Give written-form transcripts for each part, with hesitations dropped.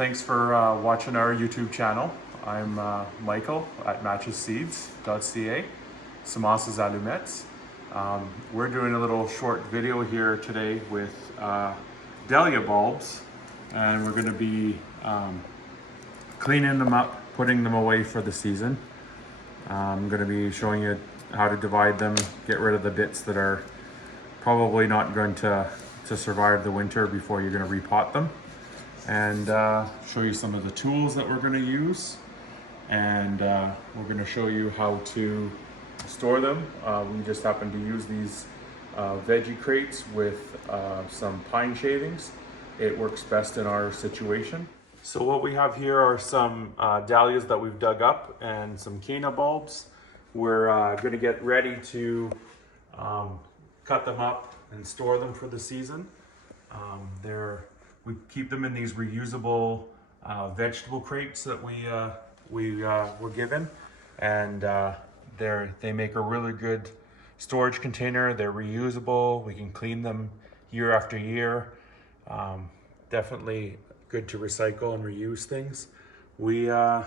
Thanks for watching our YouTube channel. I'm Michael at MatchesSeeds.ca, Samas's Allumettes. We're doing a little short video here today with Dahlia bulbs, and we're going to be cleaning them up, putting them away for the season. I'm going to be showing you how to divide them, get rid of the bits that are probably not going to survive the winter before you're going to repot them, and show you some of the tools that we're going to use, and we're going to show you how to store them. We just happen to use these veggie crates with some pine shavings. It works best in our situation. So what we have here are some dahlias that we've dug up and some canna bulbs. We're going to get ready to cut them up and store them for the season. We keep them in these reusable vegetable crates that we were given, and they make a really good storage container. They're reusable. We can clean them year after year. Definitely good to recycle and reuse things. We're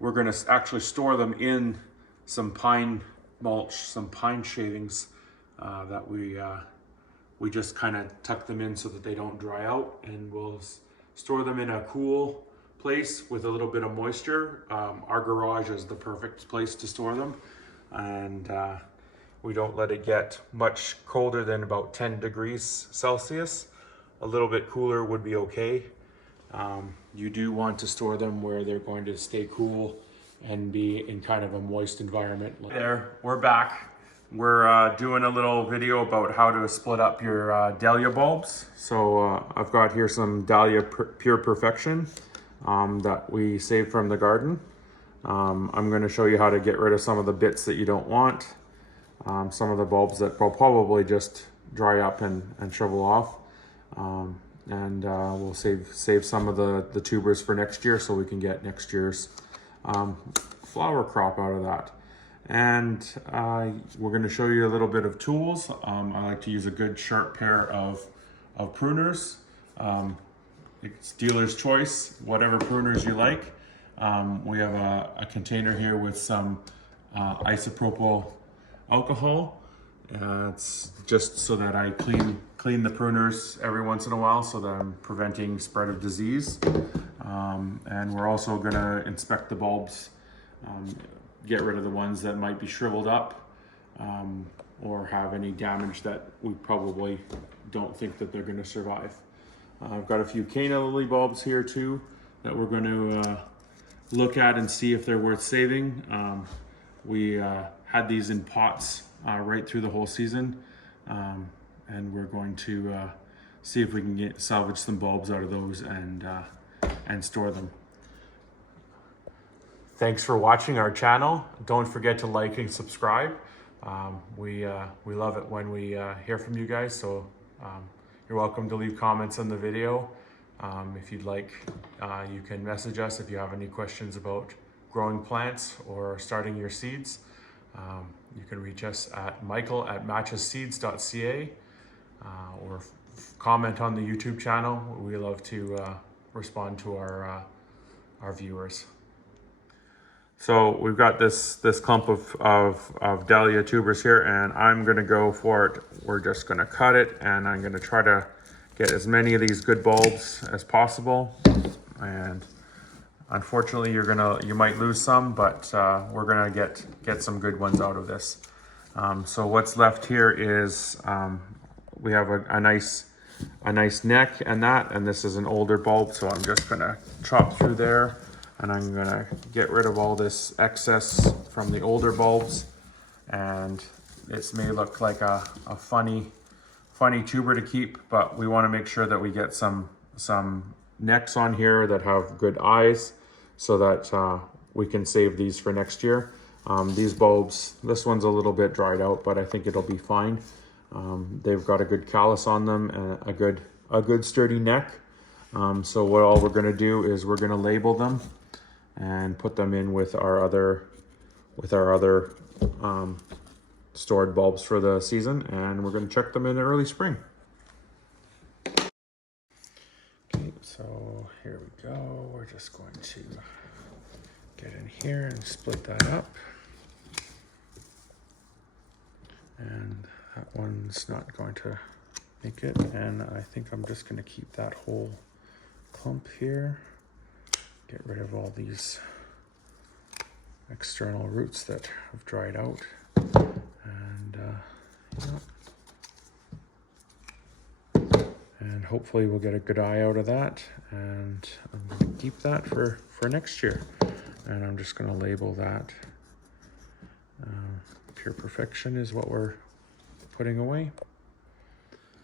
going to actually store them in some pine mulch, some pine shavings that we just kind of tuck them in so that they don't dry out, and we'll store them in a cool place with a little bit of moisture. Our garage is the perfect place to store them, and we don't let it get much colder than about 10 degrees Celsius. A little bit cooler would be okay. You do want to store them where they're going to stay cool and be in kind of a moist environment. There, we're back. We're doing a little video about how to split up your Dahlia bulbs. So I've got here some Dahlia Pure Perfection that we saved from the garden. I'm going to show you how to get rid of some of the bits that you don't want. Some of the bulbs that will probably just dry up and shrivel off. And we'll save some of the tubers for next year, so we can get next year's flower crop out of that. And we're going to show you a little bit of tools. I like to use a good sharp pair of pruners. It's dealer's choice, whatever pruners you like. We have a container here with some isopropyl alcohol. It's just so that I clean the pruners every once in a while, so that I'm preventing spread of disease. And we're also going to inspect the bulbs, get rid of the ones that might be shriveled up or have any damage that we probably don't think that they're going to survive. I've got a few canna lily bulbs here too that we're going to look at and see if they're worth saving. We had these in pots right through the whole season, and we're going to see if we can salvage some bulbs out of those and store them. Thanks for watching our channel. Don't forget to like and subscribe. We love it when we hear from you guys, so you're welcome to leave comments on the video. If you'd like, you can message us if you have any questions about growing plants or starting your seeds. You can reach us at michael@MatchesSeeds.ca or comment on the YouTube channel. We love to respond to our viewers. So we've got this clump of Dahlia tubers here, and I'm going to go for it. We're just going to cut it, and I'm going to try to get as many of these good bulbs as possible. And unfortunately, you might lose some, but we're going to get some good ones out of this. So what's left here is we have a nice neck and this is an older bulb, so I'm just going to chop through there. And I'm going to get rid of all this excess from the older bulbs. And this may look like a funny tuber to keep, but we want to make sure that we get some necks on here that have good eyes, so that we can save these for next year. These bulbs, this one's a little bit dried out, but I think it'll be fine. They've got a good callus on them and a good sturdy neck. So all we're going to do is we're going to label them and put them in with our other stored bulbs for the season, and we're going to check them in early spring. Okay, So here we go. We're just going to get in here and split that up. And that one's not going to make it. And I think I'm just going to keep that whole clump here. Get rid of all these external roots that have dried out. And yeah. And hopefully we'll get a good eye out of that. And I'm going to keep that for next year. And I'm just going to label that. Pure perfection is what we're putting away.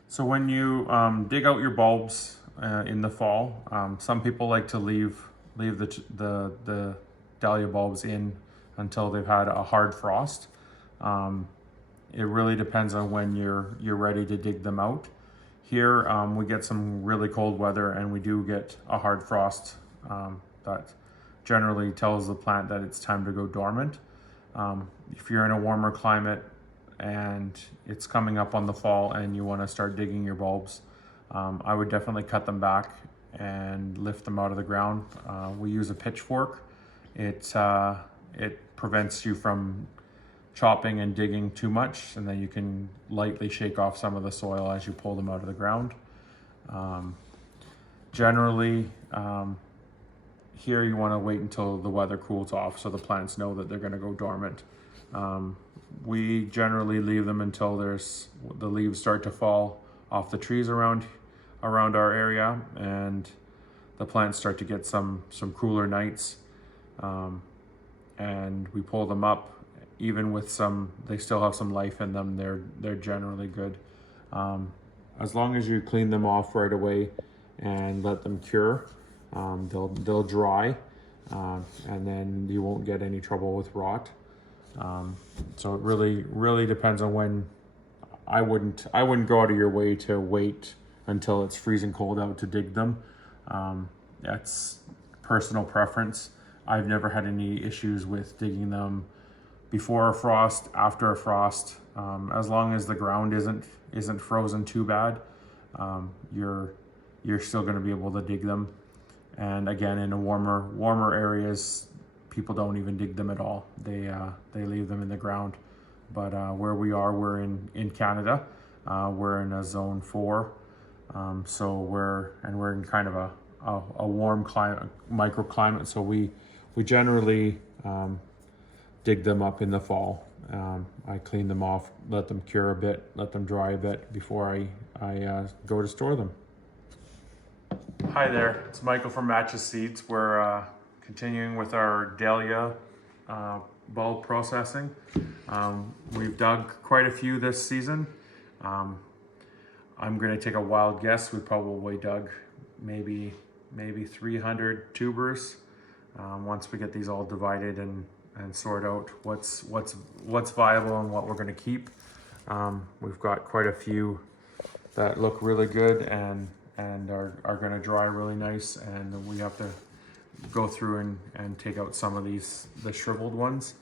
So when you dig out your bulbs in the fall, some people like to leave the dahlia bulbs in until they've had a hard frost. It really depends on when you're ready to dig them out. Here we get some really cold weather and we do get a hard frost that generally tells the plant that it's time to go dormant. If you're in a warmer climate and it's coming up on the fall and you want to start digging your bulbs, I would definitely cut them back and lift them out of the ground. We use a pitchfork. It prevents you from chopping and digging too much, and then you can lightly shake off some of the soil as you pull them out of the ground. Generally, here you want to wait until the weather cools off so the plants know that they're going to go dormant. We generally leave them until the leaves start to fall off the trees around our area and the plants start to get some cooler nights. And we pull them up. Even with they still have some life in them, they're generally good. As long as you clean them off right away and let them cure, they'll dry, and then you won't get any trouble with rot. So it really depends on when. I wouldn't go out of your way to wait until it's freezing cold out to dig them. That's personal preference. I've never had any issues with digging them before a frost, after a frost. As long as the ground isn't frozen too bad, you're still going to be able to dig them. And again, in warmer areas, people don't even dig them at all. They leave them in the ground. But where we are, we're in Canada. We're in a zone 4, so we're in kind of a warm climate, microclimate. So we generally dig them up in the fall. I clean them off, let them cure a bit, let them dry a bit before I go to store them. Hi there, it's Michael from MatchesSeeds. We're continuing with our Dahlia bulb processing. We've dug quite a few this season. I'm going to take a wild guess. We probably dug maybe 300 tubers. Once we get these all divided and sort out what's viable and what we're going to keep. We've got quite a few that look really good and are going to dry really nice, and we have to go through and take out some of the shriveled ones.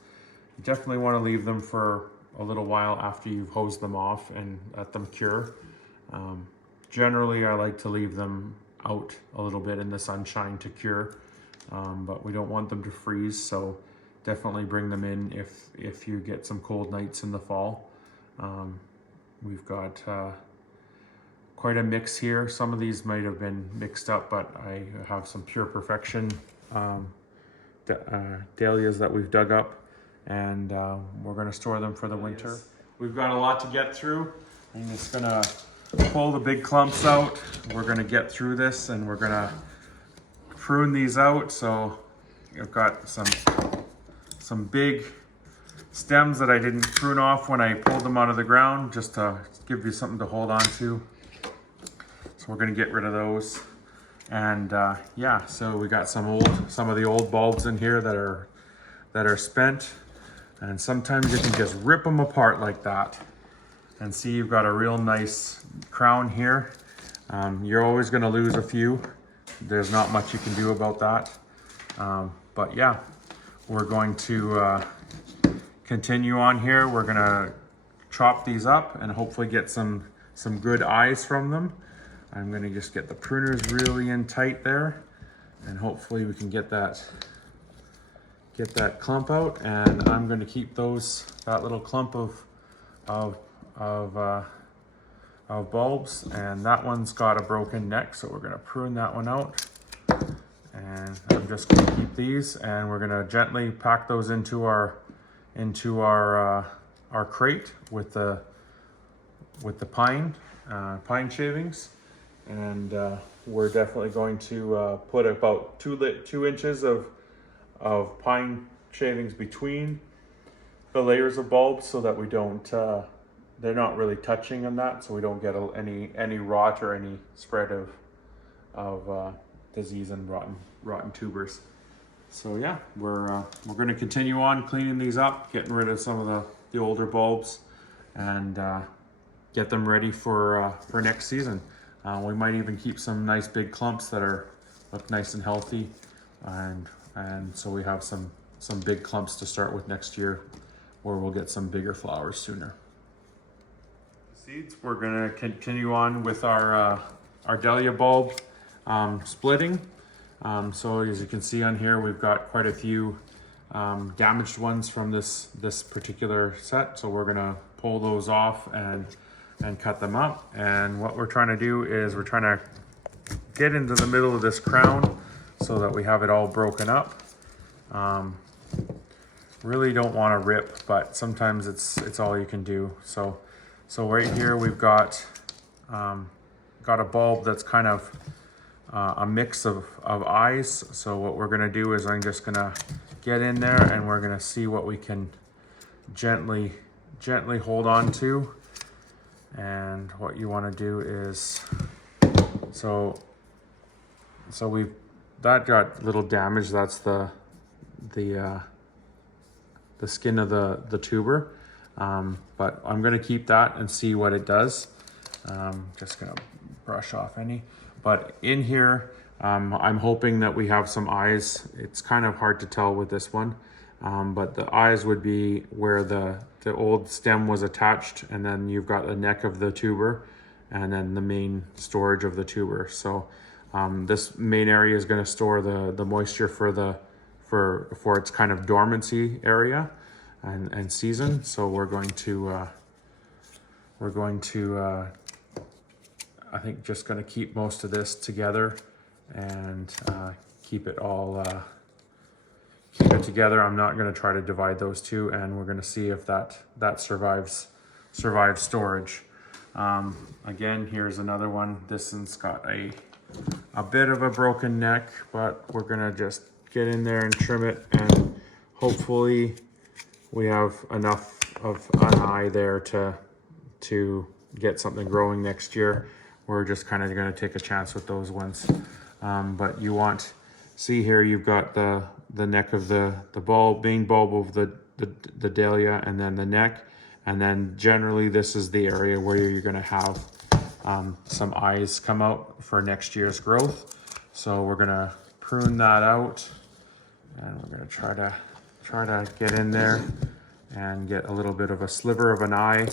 You definitely want to leave them for a little while after you've hosed them off and let them cure. Generally, I like to leave them out a little bit in the sunshine to cure, but we don't want them to freeze, so definitely bring them in if you get some cold nights in the fall. We've got quite a mix here. Some of these might have been mixed up, but I have some pure perfection dahlias that we've dug up, and we're going to store them for the winter. We've got a lot to get through. I'm just going to pull the big clumps out. We're going to get through this and we're going to prune these out. So I've got some big stems that I didn't prune off when I pulled them out of the ground, just to give you something to hold on to. So we're going to get rid of those. And yeah, so we got some of the old bulbs in here that are spent, and sometimes you can just rip them apart like that and see you've got a real nice crown here. You're always going to lose a few. There's not much you can do about that. But yeah, we're going to continue on here. We're going to chop these up and hopefully get some good eyes from them. I'm gonna just get the pruners really in tight there, and hopefully we can get that clump out. And I'm gonna keep that little clump of bulbs, and that one's got a broken neck, so we're gonna prune that one out. And I'm just gonna keep these, and we're gonna gently pack those into our crate with the pine shavings. And we're definitely going to put about 2 inches of pine shavings between the layers of bulbs, so that we don't they're not really touching on that, so we don't get any rot or any spread of disease and rotten tubers. So yeah, we're going to continue on cleaning these up, getting rid of some of the older bulbs, and get them ready for next season. We might even keep some nice big clumps that look nice and healthy, and so we have some big clumps to start with next year, where we'll get some bigger flowers sooner. Seeds, we're going to continue on with our Dahlia bulb splitting. So as you can see on here, we've got quite a few damaged ones from this particular set. So we're gonna pull those off and cut them up. And what we're trying to do is we're trying to get into the middle of this crown so that we have it all broken up. Really don't want to rip, but sometimes it's all you can do. So right here we've got a bulb that's kind of a mix of eyes. So what we're gonna do is I'm just gonna get in there, and we're gonna see what we can gently hold on to. And what you want to do is, so that got a little damage. That's the skin of the tuber, but I'm gonna keep that and see what it does. Just gonna brush off any. But in here, I'm hoping that we have some eyes. It's kind of hard to tell with this one, but the eyes would be where the old stem was attached, and then you've got the neck of the tuber, and then the main storage of the tuber. So this main area is going to store the moisture for its kind of dormancy area and season. So we're going to I think just going to keep most of this together and keep it together. I'm not going to try to divide those two, and we're going to see if that survives storage. Again, here's another one. This one's got a bit of a broken neck, but we're going to just get in there and trim it, and hopefully we have enough of an eye there to get something growing next year. We're just kind of going to take a chance with those ones. But you see here, you've got the neck of the main bulb of the dahlia, and then the neck. And then generally this is the area where you're going to have some eyes come out for next year's growth. So we're going to prune that out, and we're going to try to get in there and get a little bit of a sliver of an eye.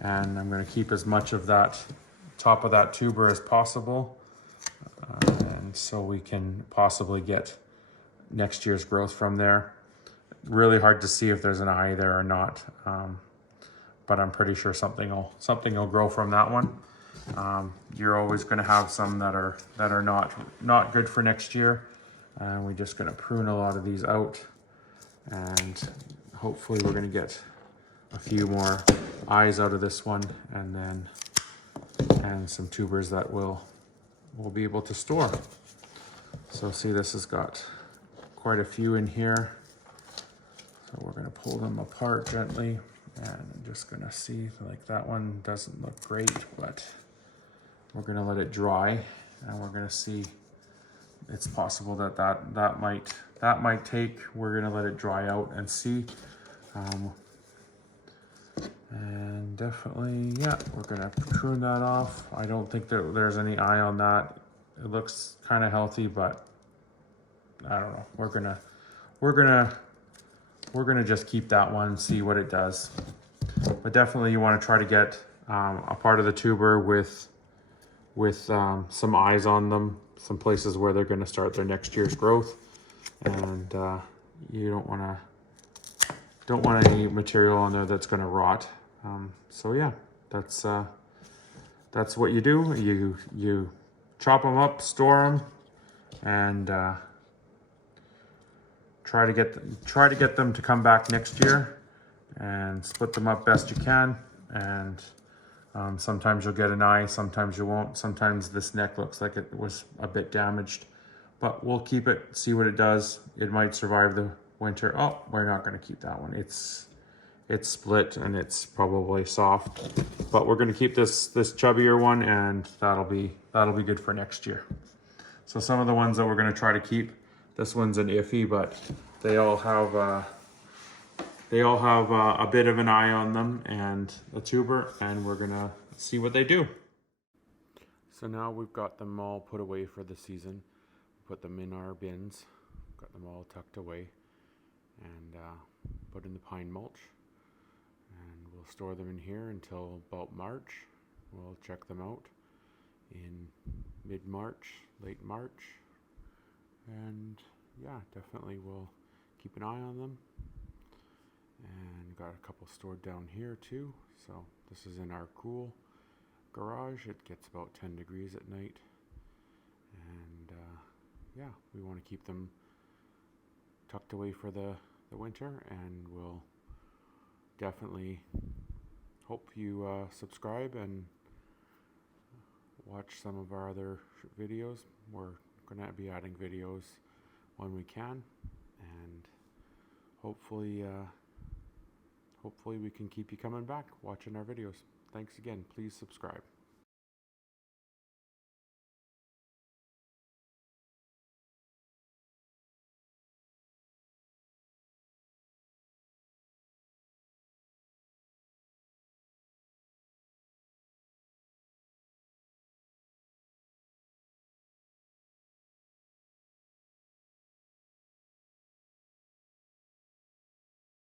And I'm going to keep as much of that top of that tuber as possible, and so we can possibly get next year's growth from there. Really hard to see if there's an eye there or not, but I'm pretty sure something will grow from that one. You're always going to have some that are not good for next year, and we're just going to prune a lot of these out, and hopefully we're going to get a few more eyes out of this one, and some tubers that we'll be able to store. So see, this has got quite a few in here. So we're going to pull them apart gently, and I'm just going to see, like, that one doesn't look great, but we're going to let it dry, and we're going to see. It's possible that might take. We're going to let it dry out and see. And definitely, yeah, we're gonna prune that off. I don't think that there's any eye on that. It looks kind of healthy, but I don't know. We're gonna just keep that one, see what it does. But definitely, you want to try to get a part of the tuber with with some eyes on them, some places where they're going to start their next year's growth, and you don't want any material on there that's going to rot. So yeah, that's what you do. You chop them up, store them, and try to get them to come back next year, and split them up best you can. And sometimes you'll get an eye, sometimes you won't. Sometimes this neck looks like it was a bit damaged, but we'll keep it, see what it does. It might survive the winter. Oh, we're not going to keep that one. It's split and it's probably soft, but we're going to keep this chubbier one, and that'll be good for next year. So some of the ones that we're going to try to keep, this one's an iffy, but they all have a bit of an eye on them and a tuber, and we're gonna see what they do. So now we've got them all put away for the season. Put them in our bins, got them all tucked away, and put in the pine mulch. And we'll store them in here until about March. We'll check them out in mid-March, late March. And yeah, definitely we'll keep an eye on them. And got a couple stored down here too. So this is in our cool garage. It gets about 10 degrees at night. And yeah, we want to keep them tucked away for the winter, and we'll definitely hope you subscribe and watch some of our other videos. We're going to be adding videos when we can, and hopefully we can keep you coming back watching our videos. Thanks again. Please subscribe.